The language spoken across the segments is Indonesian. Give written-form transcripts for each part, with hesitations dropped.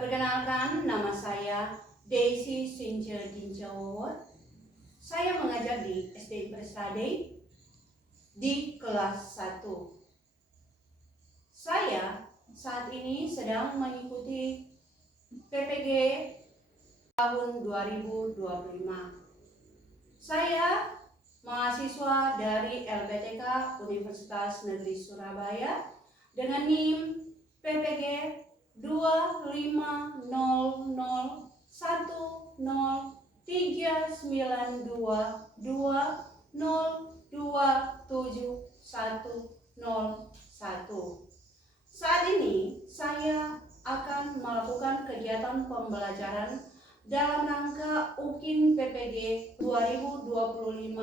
Perkenalkan, nama saya Daisy Since Dinjawawat. Saya mengajar di SD Prestade di kelas 1. Saya saat ini sedang mengikuti PPG tahun 2025. Saya mahasiswa dari LPTK Universitas Negeri Surabaya dengan NIM PPG 250139220271101. Saat ini saya akan melakukan kegiatan pembelajaran dalam rangka UKIN PPG 2025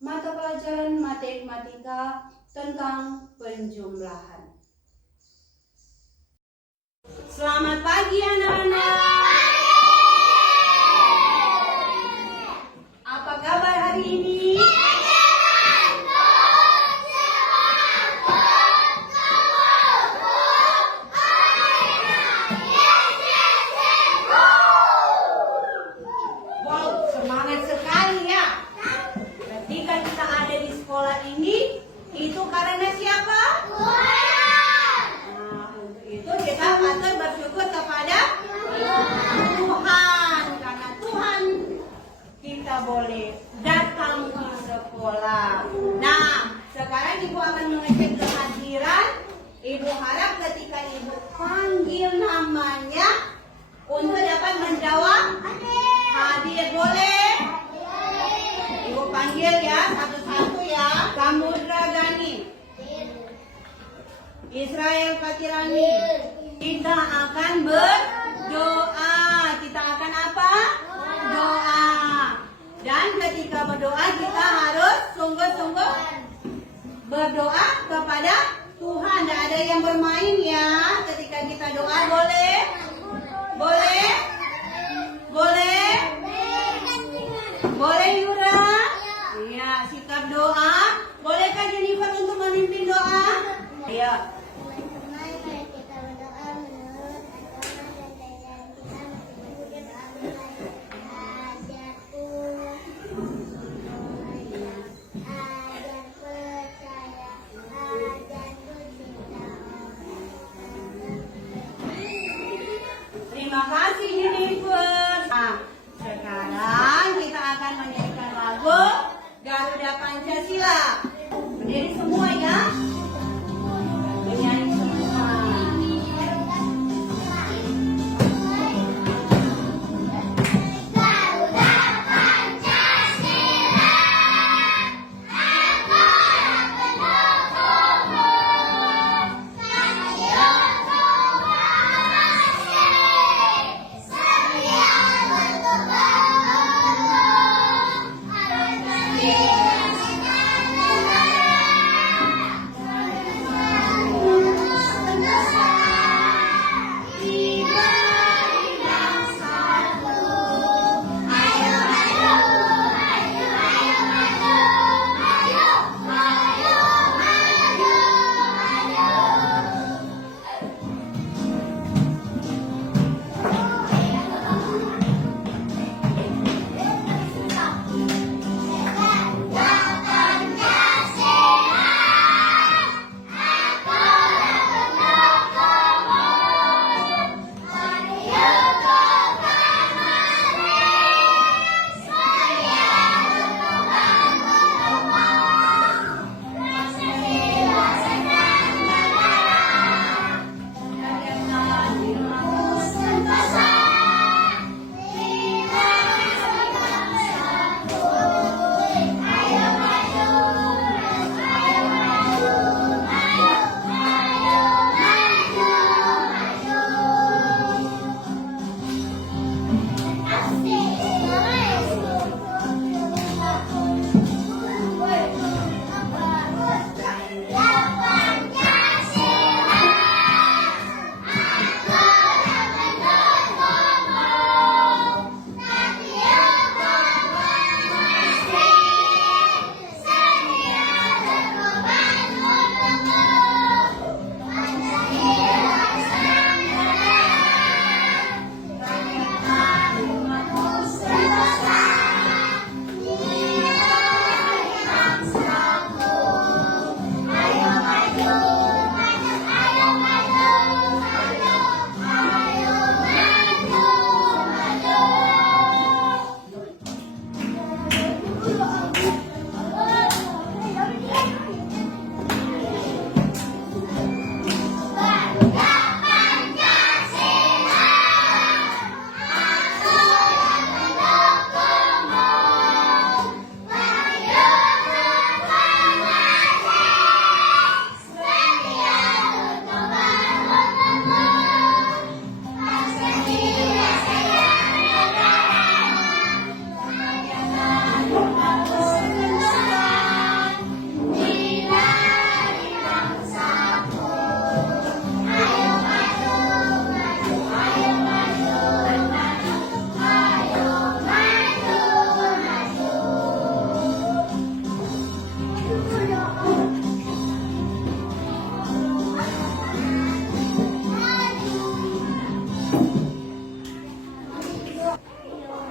mata pelajaran matematika tentang penjumlahan. Selamat pagi anak-anak. Apa kabar hari ini? Wow, semangat sekali ya. Ketika kita ada di sekolah ini, itu karena siapa? Kita patut bersyukur kepada Tuhan, karena Tuhan kita boleh datang ke sekolah. Nah, sekarang Ibu akan mengecek kehadiran. Ibu harap ketika Ibu panggil namanya untuk dapat menjawab hadir, boleh? Ibu panggil ya satu-satu ya. Samudra Gani, Israel Fatirani. Kita akan berdoa. Kita akan apa? Doa. Dan ketika berdoa kita harus sungguh-sungguh berdoa kepada Tuhan. Tidak ada yang bermain ya. Ketika kita doa, boleh? Boleh? Boleh? Boleh Yura? Iya, sikap doa. Bolehkah Jennifer untuk memimpin doa? Ayo. Terima kasih Jennifer. Nah, sekarang kita akan menyanyikan lagu Garuda Pancasila. Berdiri semua ya. Menyanyi semua. Garuda Pancasila, angkatan pendukungmu, stadion proklamasi, setia untuk bangunmu, harus berdiri dengan negara.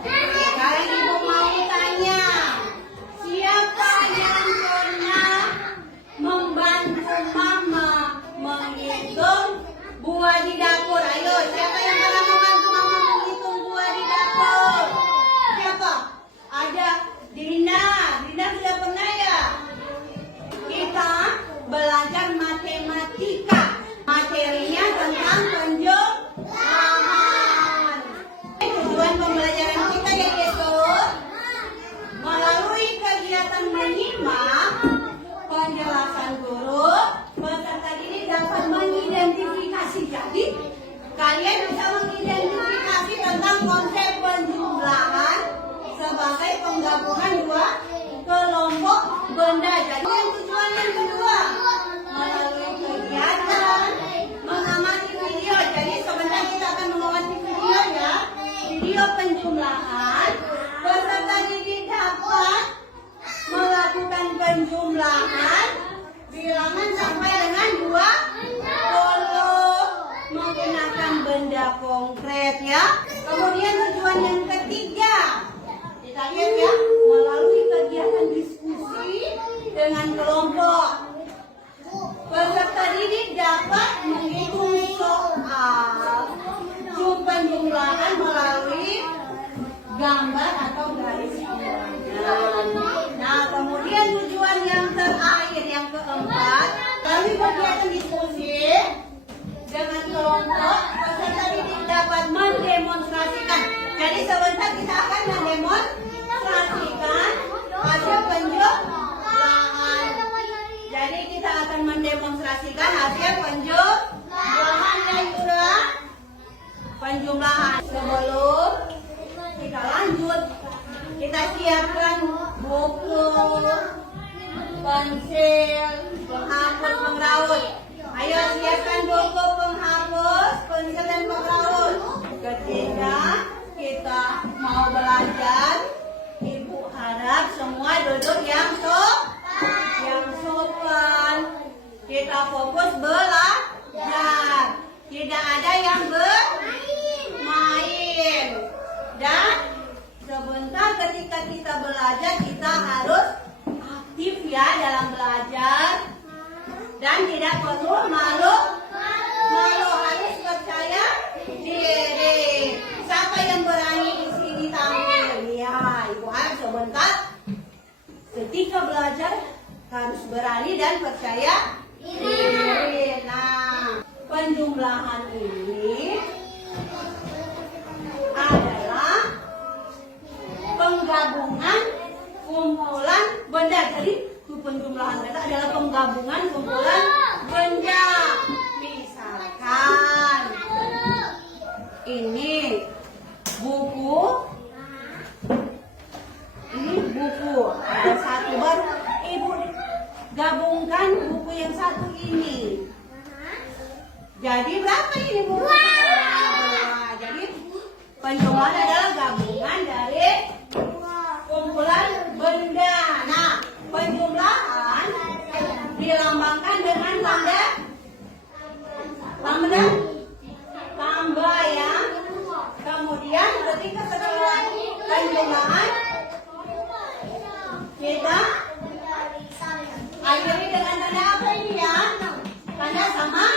Sekarang ibu mau tanya, siapa yang pernah membantu mama menghitung buah di dapur? Ayo, siapa yang pernah membantu mama menghitung buah di dapur? Siapa? Ada Dina. Dina sudah pernah ya? Kita belajar matematika. Materinya tentang penjumlahan. Tujuan pembelajaran kita yaitu melalui kegiatan menyimak penjelasan guru, peserta didik dapat mengidentifikasi. Jadi kalian bisa mengidentifikasi tentang konsep penjumlahan sebagai penggabungan dua kelompok benda. Jadi yang tujuan yang kedua, melalui kegiatan mengamati video. Jadi sebentar kita akan mengamati video ya. Video penjumlahan. Peserta didik dapat melakukan penjumlahan bilangan sampai dengan 20 menggunakan benda konkret ya. Kemudian tujuan yang ketiga, kita lihat ya, melalui kegiatan diskusi dengan kelompok. Peserta didik dapat menghitung soal penjumlahan melalui gambar atau garis bilangan. Nah, kemudian tujuan yang terakhir, yang keempat, kami kegiatan diskusi dengan kelompok. Peserta didik dapat mendemonstrasikan. Jadi sebentar kita akan mendemonstrasikan hasil penjumlahan. Jadi kita akan mendemonstrasikan hasil penjumlahan dan juga penjumlahan. Sebelum kita lanjut, kita siapkan buku, pensil, penghapus, pengraut. Ayo siapkan buku, penghapus, pensil dan pengraut. Ketika kita mau belajar, ibu harap semua duduk yang sopan. Kita fokus belajar. Tidak ada yang bermain. Dan sebentar ketika kita belajar, kita harus aktif ya dalam belajar. Dan tidak perlu malu. Harus percaya diri. Siapa yang berani di sini tampil? Ya, ibu harap sebentar ketika belajar harus berani dan percaya diri. Nah, penjumlahan ini adalah penggabungan kumpulan benda. Jadi penjumlahan benda adalah penggabungan kumpulan benda. Misalkan ini buku, ada satu, baru ibu gabungkan buku yang satu ini. Jadi berapa ini buku? Nah, jadi penjumlahan adalah gabungan dari kumpulan benda. Nah, penjumlahan dilambangkan dengan tanda tambah ya. Kemudian ketika setelah penjumlahan kita akhiri dengan tanda apa ini ya? Tanda sama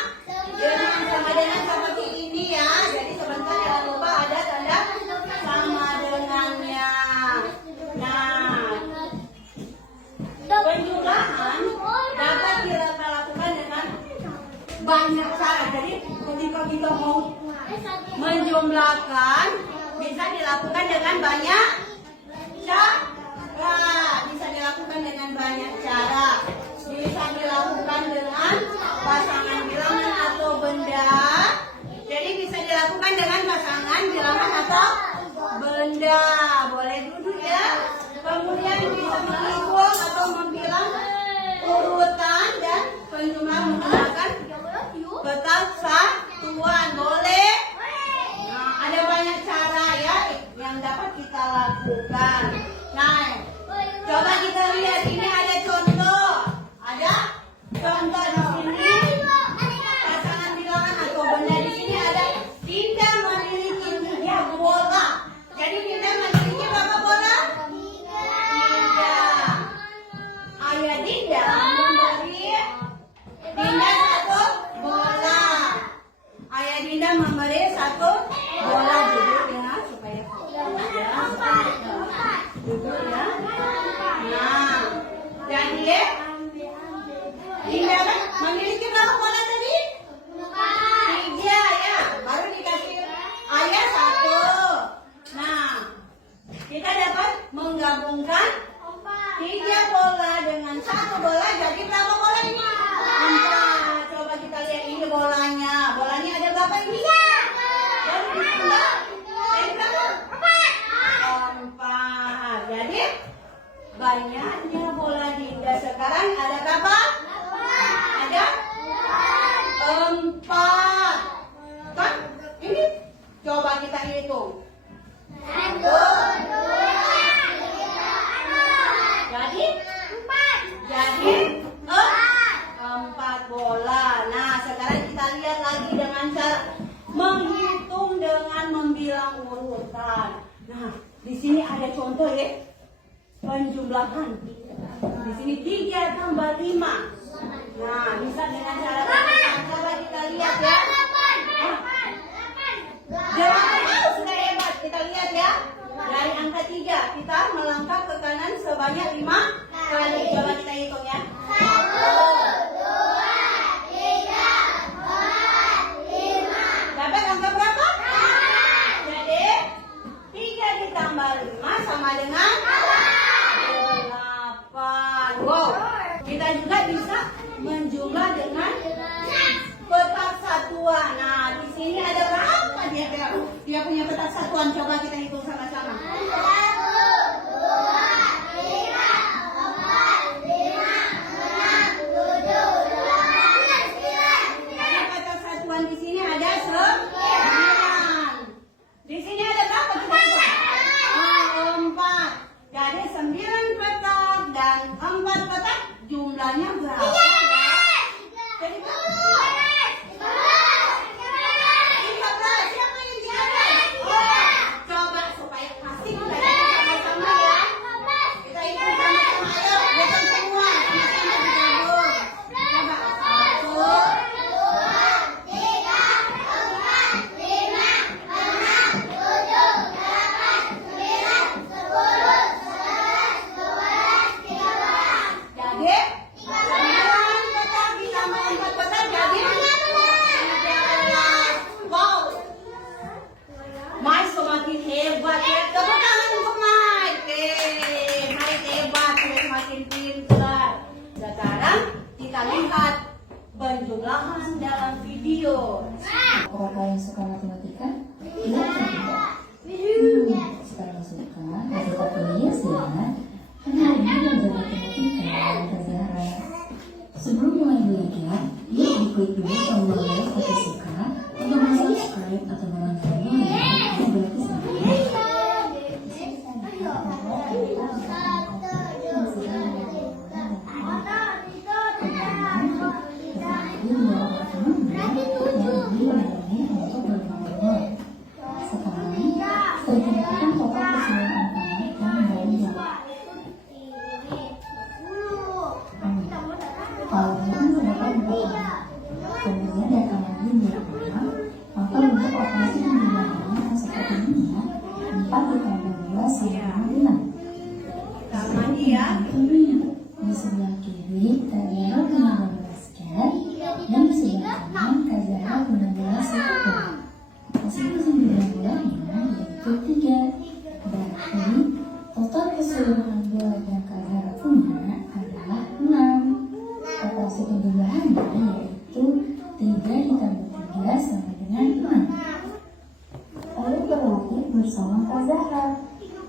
dengan seperti ini ya. Jadi sebentar jangan lupa ada tanda sama dengannya. Nah, penjumlahan dapat dilakukan dengan banyak cara. Jadi ketika kita mau menjumlahkan, bisa dilakukan dengan banyak cara. Bisa dilakukan dengan banyak cara. Bisa dilakukan dengan pasangan bilangan atau benda. Jadi bisa dilakukan dengan pasangan bilangan atau benda. Boleh duduk ya. Kemudian bisa menghitung atau membilang urutan dan penjumlahan menggunakan peta satuan. Boleh. Nah, ada banyak cara ya yang dapat kita lakukan. Nah, coba kita lihat, ini ada contoh. Ada contoh di sini pasangan bilangan atau benda. Di sini ada Dinda satu bola duduk ya supaya duduk ya. Nah, jadi Dinda kan memiliki berapa bola tadi? 3 ya. Baru dikasih ayah 1. Nah, kita dapat menggabungkan 3 bola dengan 1 bola jadi berapa bola ini? 4. Coba kita lihat ini bolanya. Bolanya ada berapa ini? Baru ditambah. Jadi berapa? 4. Jadi banyaknya bola Dinda sekarang ada berapa? Ada 4. Kan? Ini coba kita hitung. 1, 2, 3, 4. Jadi 4 bola. Nah, sekarang kita lihat lagi dengan cara menghitung dengan membilang urutan. Nah, di sini ada contoh ya. Penjumlahan. Di sini 3 tambah 5. Nah, bisa dengan cara coba kita lihat ya. Jawaban sudah hebat. Kita lihat ya. Dari angka 3 kita melangkah ke kanan sebanyak 5 kali. Coba kita hitung ya. 1, 2, 3, 4, 5. Dapat angka berapa? Jadi 3 ditambah 5 sama dengan 8. Wow. Kita juga bisa menjumlah dengan petak satuan. Nah, di sini ada berapa dia punya petak satuan? Coba kita hitung sama-sama. 1, 2, 3, 4, 5, 6, 7, 8, 9. Jadi petak satuan di sini ada 9. Di sini ada berapa kita hitung? 4. Jadi 9 petak dan 4 petak jumlahnya berapa? Jadi berapa? 15. Siapa yang jawab? Coba supaya pasti kita hitung sama-sama ya. Kita hitung sama-sama. Ayo, hitung semua. Sama-sama digabung. Coba. 1, 2, 3, 4, 5, 6, 7, 8, 9, 10, 11, 12, 13. Jadi 9 petak ditambah 4 petak jadi 13. Wow. Mike semakin hebat ya. Tepuk tangan untuk Mike. Mike hebat, semakin pintar. Sekarang kita lihat penjumlahan dalam video. Apakah yang suka matematika? Iya atau tidak? Sekarang suka, kasih satu yes ya. Karena hari ini belajar matematika dengan Kak Zahra. Sebelum mulai belajar, yuk diklik dulu tombol like atau suka, atau subscribe atau melanggar ya. Itu gratis banget. Sekarang, perhatikan total keseluruhan angka yang baru jawab. Kalau ini terdapat 4 angka, kemudian datang lagi 2 orang, maka untuk operasi pembuahannya seperti ini ya, 4 ditambah 2 sama dengan 6. Sama ya. Tentunya di sebelah kiri Kak Zahra menambahkan dan di sebelah kanan Kak Zahra menambahkan 1. Hasil kesimpulan bolanya yaitu 3. Berarti total keseluruhan bola yang Kak Zahra punya adalah 6. Operasi penjumlahannya yaitu 3 ditambah 3 sama dengan 6. Lalu berlatih bersama Kak Zahra.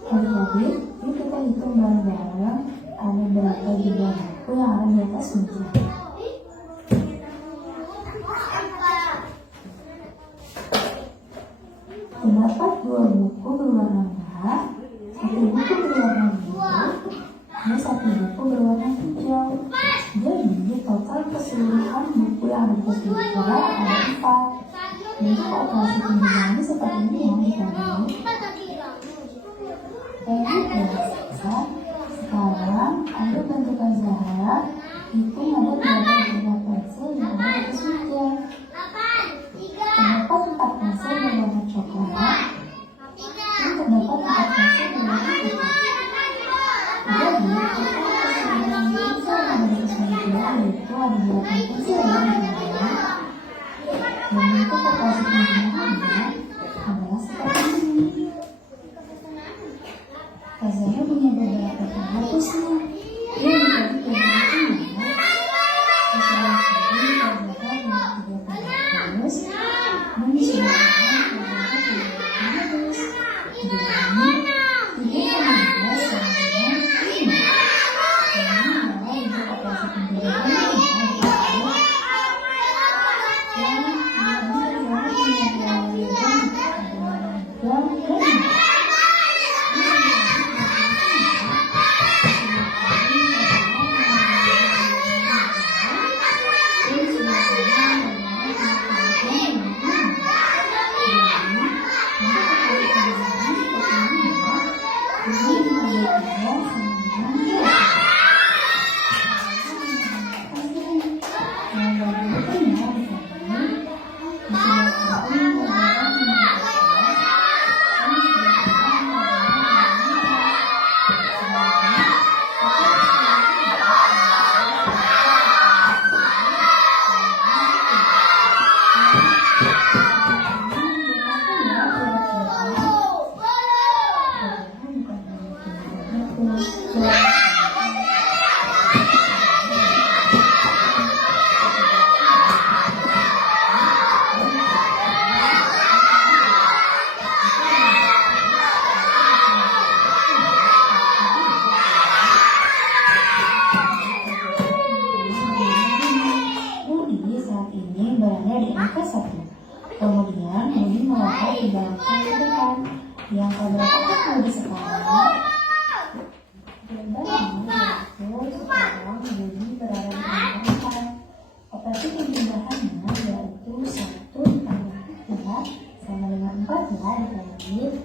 Adik-adik, yuk kita hitung bareng-bareng ada berapa jumlah buku yang ada di atas meja. Terdapat 2 buku berwarna merah, 1 buku berwarna biru, dan 1 buku berwarna hijau. Jadi total keseluruhan buku yang ada di atas meja ada 4. Jadi operasi penjumlahannya seperti ini ya dikali. Sekarang ayo bantu Kak Zahra hitung ada berapa jumlah pensil yang ada di atas meja. Terdapat 4 pensil berwarna menggunakan pensel yang berbeda. Bentuk operasi penggunaannya adalah seperti ini. Kazaya punya beberapa penghapusnya. Ia dibagi menjadi 5. Di sebelah kiri Kazaya punya 3 penghapus dan di sebelah kanan Kazaya punya 5 penghapus. Jadi 3,15 sama dengan 5. Ini adalah bentuk operasi penggunaannya. Berada di angka 1. Kemudian Budi melompat ke belakang ke depan. Di angka berapa Budi sekarang? Sekarang Budi berada di angka 4. Operasi pemindahannya yaitu 1 ditambah 3 sama dengan 4 ya adik-adik.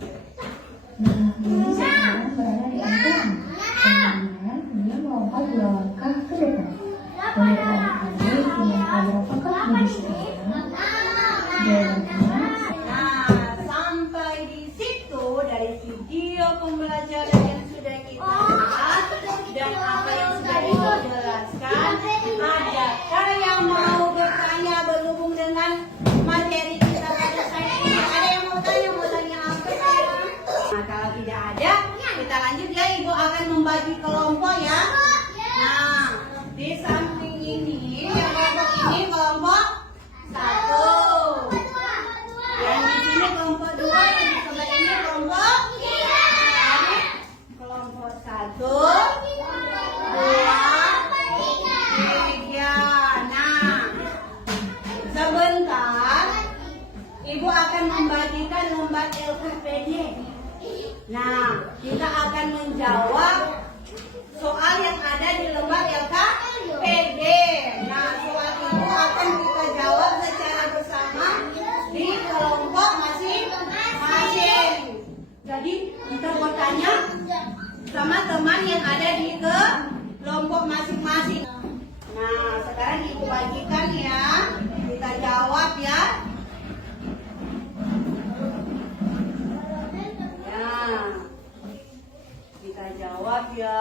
Nah, Budi sekarang berada di angka 6. Kemudian Budi melompat 2 langkah ke depan. Menurut adik-adik, di angka berapakah Budi sekarang? Nah, sampai di situ dari video pembelajaran yang sudah kita lihat dan apa yang sudah dijelaskan. Adakah yang mau bertanya berhubung dengan materi kita pada saat ini? Ada yang mau tanya apa ya? Nah, kalau tidak ada, kita lanjut ya. Ibu akan membagi kelompok ya. Nah, di samping ini, yang kelompok ini kelompok 1. Yang di sini kelompok 2, yang di sebelah ini kelompok 3. Kelompok 1, 2, 3. Nah, sebentar Ibu akan membagikan lembar LKPD. Nah, kita akan menjawab soal yang ada di lembar LKPD. Nah, soal itu akan kita jawab secara bersama di kelompok masing-masing. Jadi kita bertanya sama teman yang ada di kelompok masing-masing. Nah, sekarang Ibu bagikan ya. Kita jawab ya. Kita jawab ya.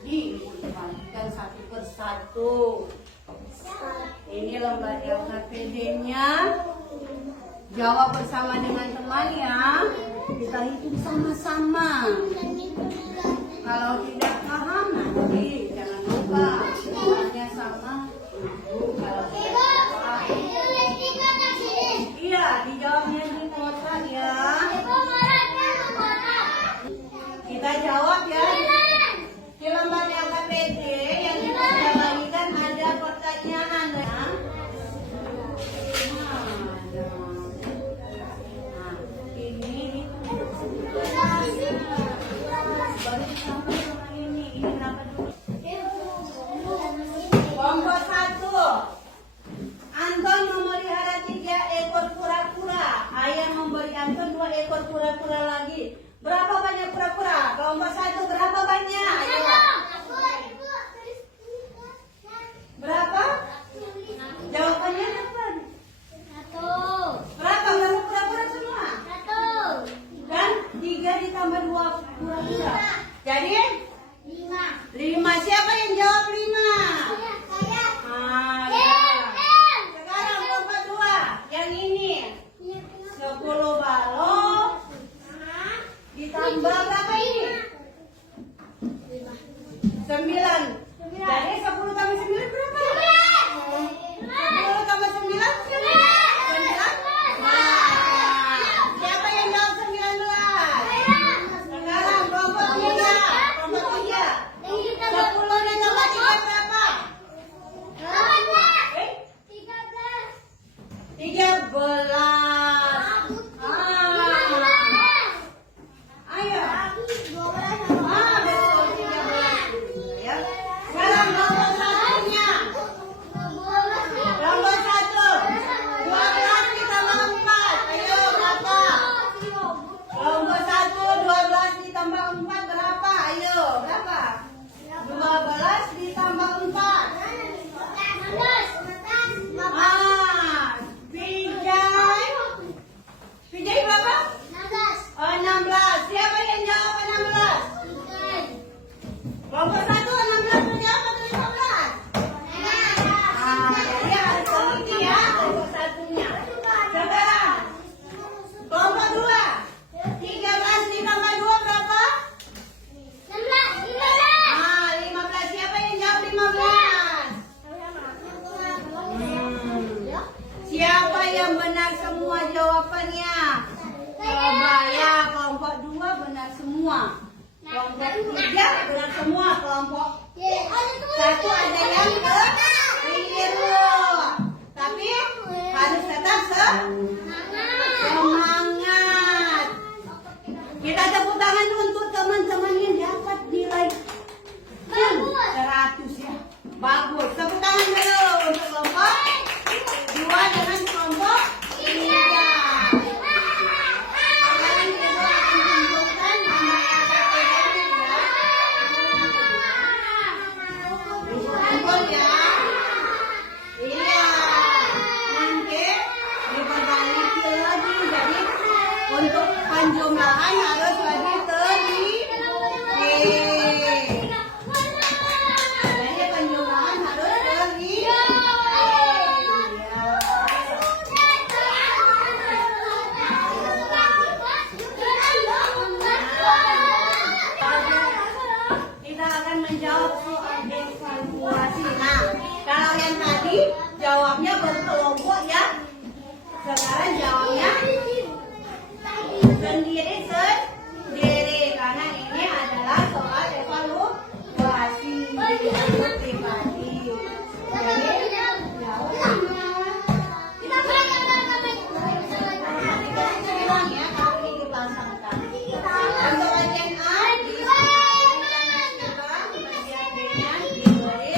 Ini dibagikan satu persatu. Ini lembar LKPD-nya. Jawab bersama dengan teman ya. Kita hitung sama-sama. Kalau tidak paham nanti jangan lupa jawabnya sama. Kalau tidak paham, iya dijawabnya di kotak ya. Kita jawab ya. Di lembar LKPD yang kita bagikan ada pertanyaan ya. Nah, ini baru sama ini kenapa dulu? Kelompok 1. Ayo. Betul 13 ya. Sekarang nomor satunya. Nomor 1. 12 ditambah 4. Ayo berapa? Nomor 1 12 ditambah 4 berapa? Ayo berapa? 12 ditambah 4. Vijay berapa? 16. Siapa yang jawab 16? Kelompok 1 16 menjawab atau 15? Jadi harus teliti ya kelompok 1-nya. Sekarang kelompok 2. 13 ditambah 2 berapa? 15. Siapa yang jawab 15? Siapa yang benar semua jawabannya? Coba ya, kelompok 2 benar semua. Kelompok 3 benar semua. Kelompok 1 ada yang keliru. Tapi harus tetap semangat. Kita tepuk tangan untuk teman-teman yang dapat nilai 100 ya. Bagus. Tepuk tangan dulu untuk kelompok 2 dengan kelompok 3. Kumpul ya. Iya. Nanti diperbaiki lagi. Jadi untuk penjumlahan harus lagi teliti. Jadi penjumlahan harus teliti. Kita akan menjawab soal evaluasi. Nah, kalau yang tadi jawabnya berkelompok ya. Sekarang jawabnya sendiri karena ini adalah soal evaluasi. Seperti tadi. Jadi jawabnya bilang ya, kaki dipasangkan. Untuk bagian A bagian B-nya diberi.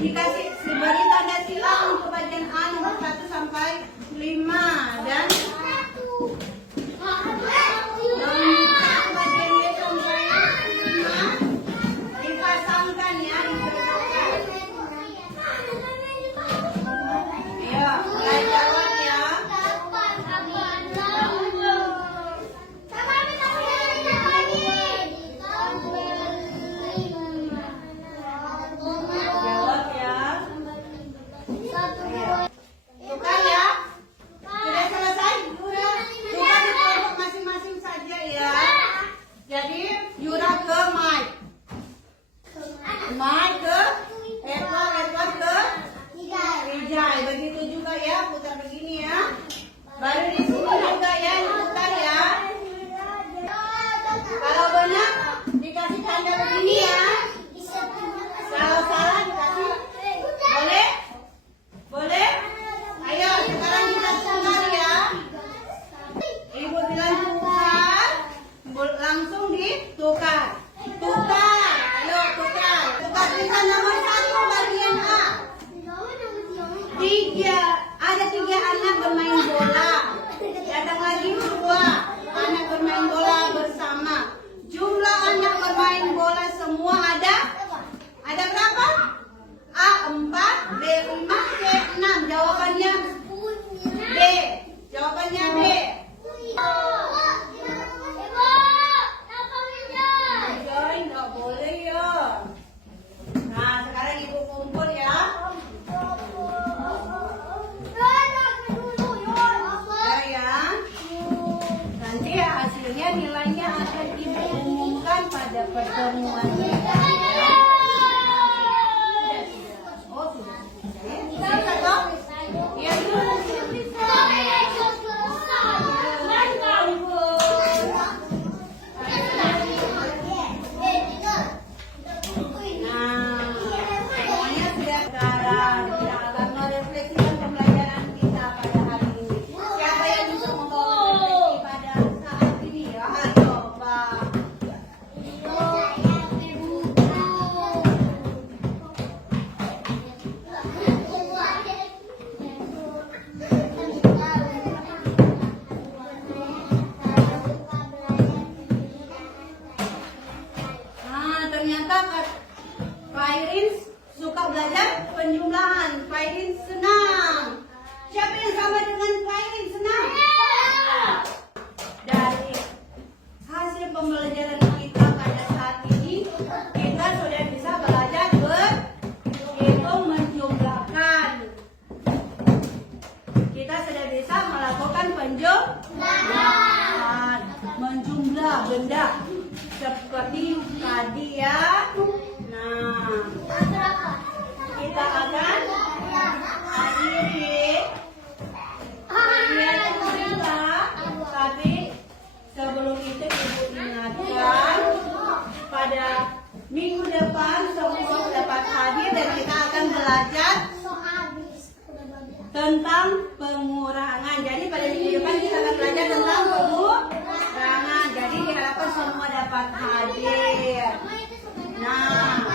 Dikasih beri tanda silang untuk bagian A nomor 1 sampai 5 dan bagian B sampai 5 dipasangkan ya, dipasangkan. Ayo, mulai jawab ya. Jawab ya. Tukar ya. Sudah selesai? Sudah. Tukar di kelompok masing-masing saja ya. Jadi Yura ke Mike. Mike ke Edward, Edward ke Vijay. Begitu juga ya, putar begini ya. Baru di sini juga ya, diputar ya. Kalau benar dikasih tanda begini ya. Kalau salah dikasih. Boleh? Boleh? Ayo sekarang kita tukar ya. Ibu bilang tukar, langsung ditukar. Tukar. Ayo tukar. Tukar tulisan nomor 1 bagian A. 3. Ada 3 anak bermain bola. Datang lagi 2 anak bermain bola bersama. Jumlah anak bermain bola semua ada berapa? A 4, B 5, C 6. Jawabannya B. Jawabannya B. Joy, nggak boleh ya. Nah, sekarang ibu kumpul ya. Ya. Nanti hasilnya nilainya akan ibu umumkan pada pertemuan kita. Oh, sudah. benda seperti tadi ya. Nah, kita akan akhiri kegiatan kita. Tapi sebelum itu Ibu ingatkan pada minggu depan semua dapat hadir dan kita akan belajar tentang pengurangan. Jadi pada minggu depan kita akan belajar tentang pengurangan. Jadi diharapkan semua dapat hadir. Nah,